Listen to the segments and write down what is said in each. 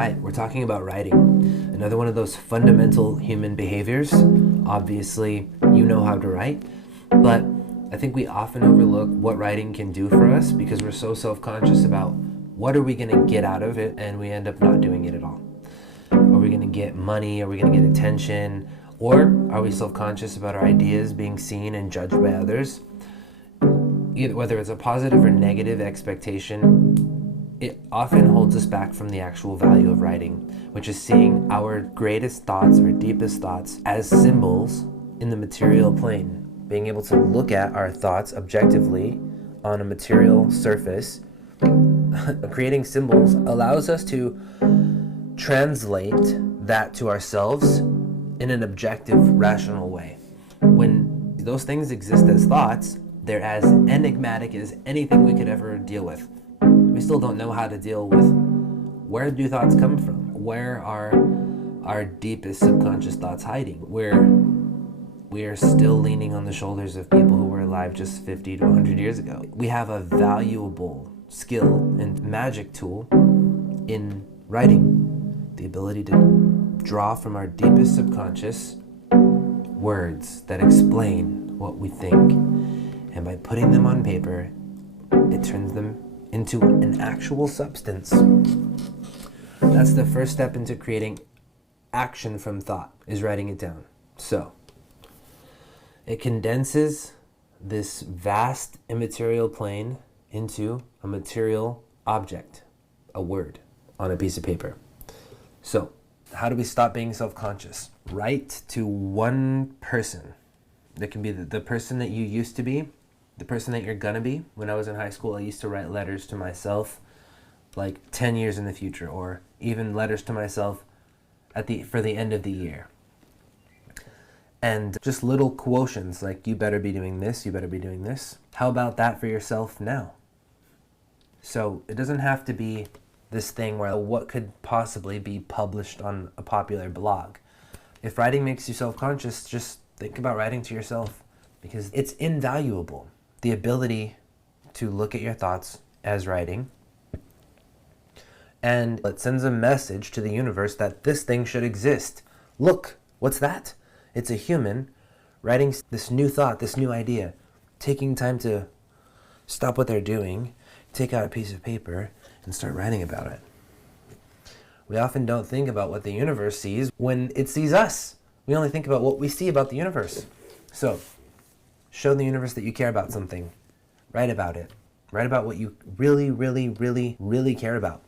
right, we're talking about writing. Another one of those fundamental human behaviors. Obviously, you know how to write, but I think we often overlook what writing can do for us because we're so self-conscious about what are we going to get out of it, and we end up not doing it at all. Are we going to get money? Are we going to get attention? Or are we self-conscious about our ideas being seen and judged by others? Either, whether it's a positive or negative expectation, it often holds us back from the actual value of writing, which is seeing our greatest thoughts, our deepest thoughts, as symbols in the material plane. Being able to look at our thoughts objectively on a material surface, creating symbols allows us to translate that to ourselves in an objective, rational way. When those things exist as thoughts, they're as enigmatic as anything we could ever deal with. We still don't know how to deal with where do thoughts come from? Where are our deepest subconscious thoughts hiding? We are still leaning on the shoulders of people who were alive just 50 to 100 years ago. We have a valuable skill and magic tool in writing, the ability to draw from our deepest subconscious words that explain what we think. And by putting them on paper, it turns them into an actual substance. That's the first step into creating action from thought, is writing it down. So, it condenses this vast immaterial plane into a material object, a word, on a piece of paper. So, how do we stop being self-conscious? Write to one person. That can be the person that you used to be, the person that you're gonna be. When I was in high school, I used to write letters to myself like 10 years in the future, or even letters to myself for the end of the year. And just little quotients like, you better be doing this, you better be doing this. How about that for yourself now? So it doesn't have to be this thing where what could possibly be published on a popular blog. If writing makes you self-conscious, just think about writing to yourself, because it's invaluable. The ability to look at your thoughts as writing, and it sends a message to the universe that this thing should exist. Look, what's that? It's a human writing this new thought, this new idea, taking time to stop what they're doing, take out a piece of paper, and start writing about it. We often don't think about what the universe sees when it sees us. We only think about what we see about the universe. So, show the universe that you care about something. Write about it. Write about what you really, really, really, really care about.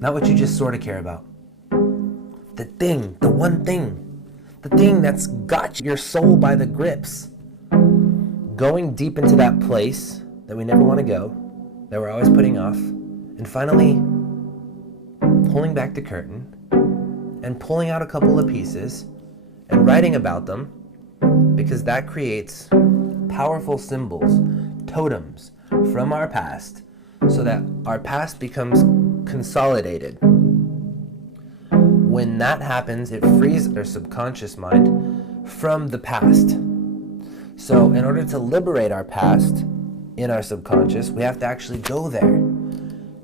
Not what you just sort of care about. The thing, the one thing. The thing that's got your soul by the grips. Going deep into that place that we never want to go, that we're always putting off, and finally pulling back the curtain and pulling out a couple of pieces and writing about them, because that creates powerful symbols, totems from our past, so that our past becomes consolidated. When that happens, it frees our subconscious mind from the past. So in order to liberate our past in our subconscious, we have to actually go there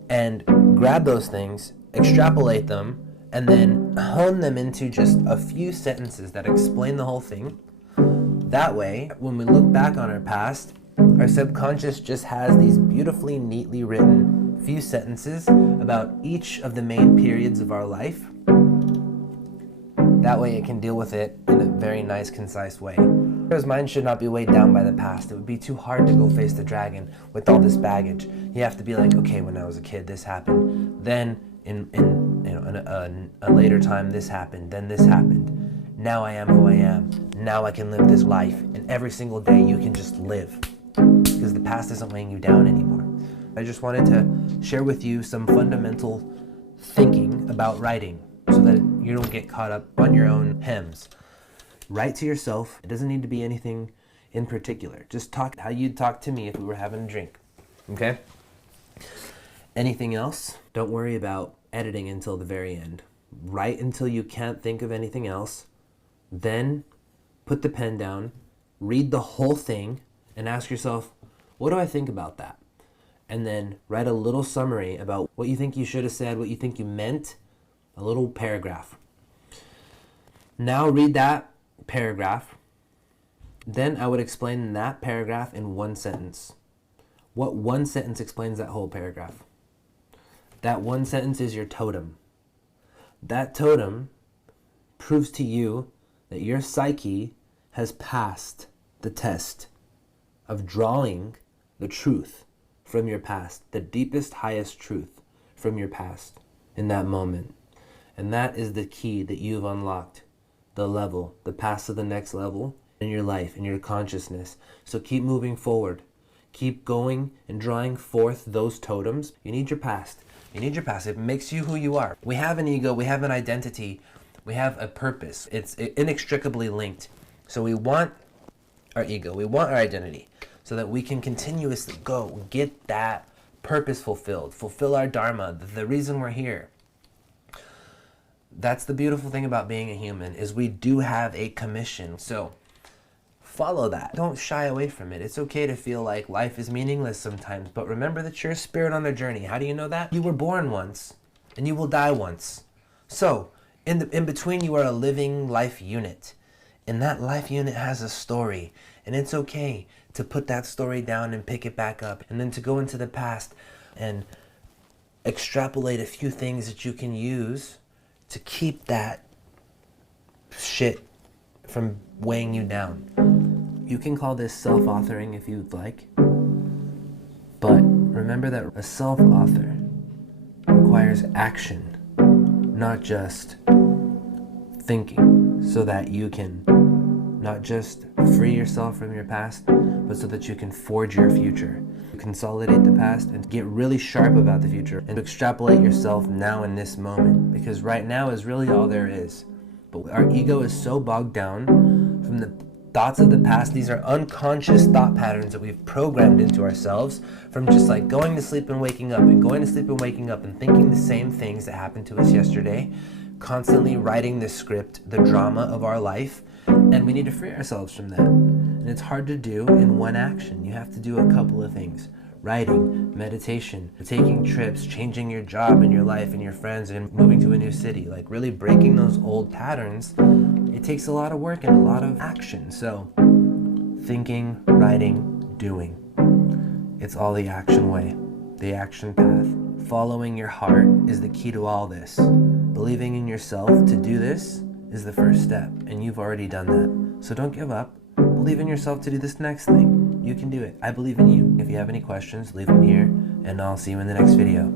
and grab those things, extrapolate them, and then hone them into just a few sentences that explain the whole thing. That way, when we look back on our past, our subconscious just has these beautifully, neatly written few sentences about each of the main periods of our life. That way it can deal with it in a very nice, concise way. Because mind should not be weighed down by the past. It would be too hard to go face the dragon with all this baggage. You have to be like, okay, when I was a kid, this happened. Then in a later time, this happened. Then this happened. Now I am who I am. Now I can live this life. And every single day you can just live, because the past isn't weighing you down anymore. I just wanted to share with you some fundamental thinking about writing so that you don't get caught up on your own hems. Write to yourself. It doesn't need to be anything in particular. Just talk how you'd talk to me if we were having a drink. Okay? Anything else? Don't worry about editing until the very end. Write until you can't think of anything else. Then put the pen down, read the whole thing, and ask yourself, what do I think about that? and then write a little summary about what you think you should have said, what you think you meant, a little paragraph. Now read that paragraph. Then I would explain that paragraph in one sentence. What one sentence explains that whole paragraph? That one sentence is your totem. That totem proves to you that your psyche has passed the test of drawing the truth from your past, the deepest, highest truth from your past in that moment. And that is the key that you've unlocked, the level, the path to the next level in your life, in your consciousness. So keep moving forward. Keep going and drawing forth those totems. You need your past. You need your past. It makes you who you are. We have an ego. We have an identity. We have a purpose. It's inextricably linked. So we want our ego. We want our identity so that we can continuously go get that purpose fulfilled, fulfill our dharma, the reason we're here. That's the beautiful thing about being a human, is we do have a commission. So follow that. Don't shy away from it. It's okay to feel like life is meaningless sometimes, but remember that you're a spirit on a journey. How do you know that? You were born once, and you will die once. So, in between, you are a living life unit, and that life unit has a story, and it's okay to put that story down and pick it back up, and then to go into the past and extrapolate a few things that you can use to keep that shit from weighing you down. You can call this self-authoring if you'd like, but remember that a self-author requires action, not just thinking, so that you can not just free yourself from your past, but so that you can forge your future. Consolidate the past and get really sharp about the future and extrapolate yourself now in this moment, because right now is really all there is. But our ego is so bogged down from the thoughts of the past. These are unconscious thought patterns that we've programmed into ourselves from just like going to sleep and waking up and going to sleep and waking up and thinking the same things that happened to us yesterday, constantly writing the script, the drama of our life, and we need to free ourselves from that. And it's hard to do in one action. You have to do a couple of things: writing, meditation, taking trips, changing your job and your life and your friends, and moving to a new city. Like really breaking those old patterns, it takes a lot of work and a lot of action. So thinking, writing, doing. It's all the action way, the action path. Following your heart is the key to all this. Believing in yourself to do this is the first step, and you've already done that. So don't give up. Believe in yourself to do this next thing. You can do it. I believe in you. If you have any questions, leave them here, and I'll see you in the next video.